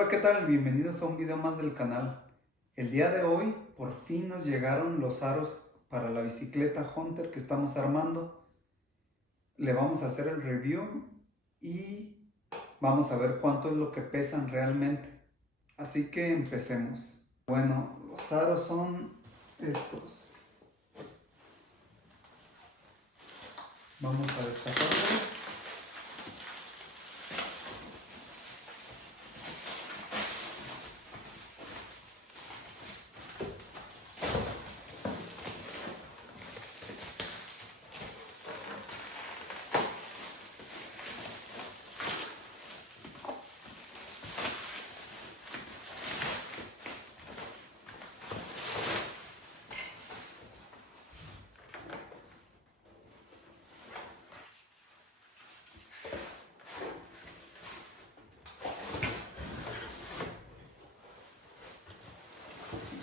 Hola, ¿qué tal? Bienvenidos a un video más del canal. El día de hoy por fin nos llegaron los aros para la bicicleta Hunter que estamos armando. Le vamos a hacer el review y vamos a ver cuánto es lo que pesan realmente. Así que empecemos. Bueno, los aros son estos. Vamos a destacarlos.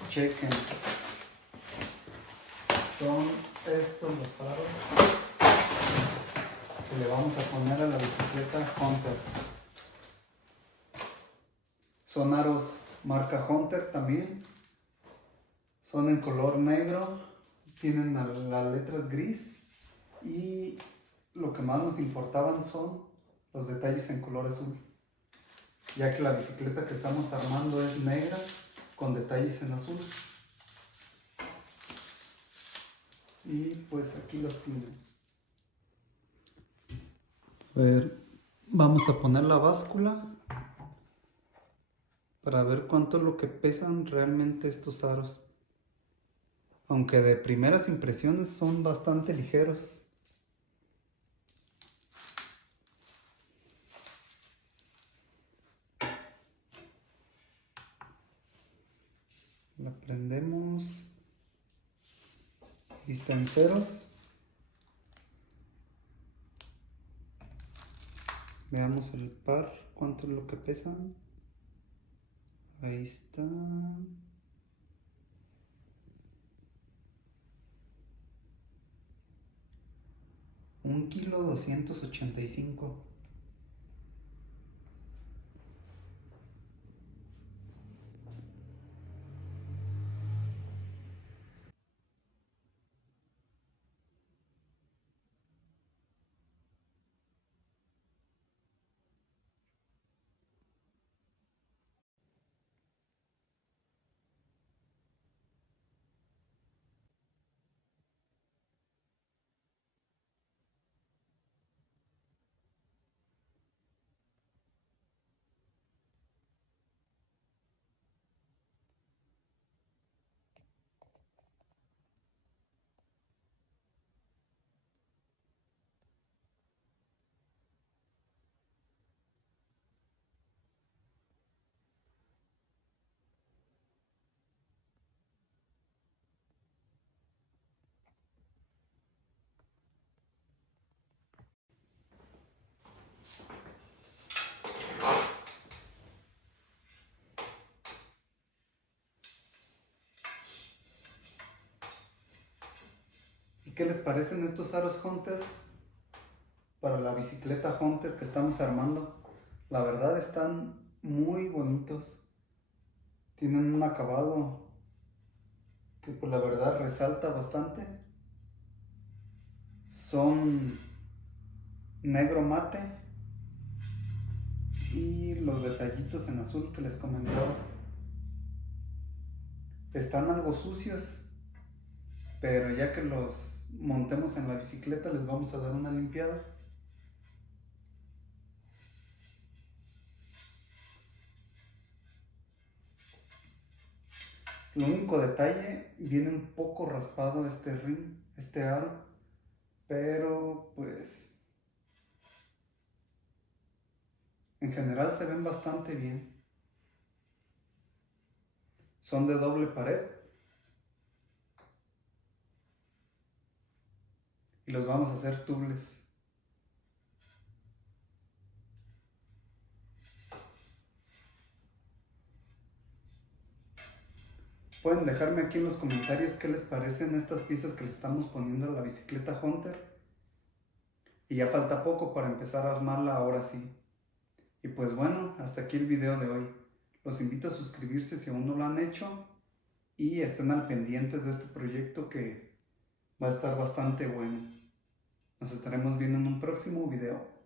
Chequen. Son estos los aros que le vamos a poner a la bicicleta Hunter. Son aros marca Hunter también. Son en color negro. Tienen las letras gris. Y lo que más nos importaban son los detalles en color azul. Ya que la bicicleta que estamos armando es negra con detalles en azul. Y pues aquí los tienen. A ver, vamos a poner la báscula para ver cuánto es lo que pesan realmente estos aros. Aunque de primeras impresiones son bastante ligeros. La prendemos y está en ceros. Veamos el par, cuánto es lo que pesan. Ahí está. 1,285 kilos. ¿Y qué les parecen estos aros Hunter para la bicicleta Hunter que estamos armando? La verdad están muy bonitos. Tienen un acabado que pues la verdad resalta bastante. Son negro mate y los detallitos en azul que les comentaba. Están algo sucios, pero ya que los montemos en la bicicleta les vamos a dar una limpiada. El único detalle, viene un poco raspado este ring, este aro, pero pues en general se ven bastante bien. Son de doble pared y los vamos a hacer tubeless. Pueden dejarme aquí en los comentarios qué les parecen estas piezas que le estamos poniendo a la bicicleta Hunter. Y ya falta poco para empezar a armarla ahora sí. Y pues bueno, hasta aquí el video de hoy. Los invito a suscribirse si aún no lo han hecho y estén al pendientes de este proyecto que va a estar bastante bueno. Nos estaremos viendo en un próximo video.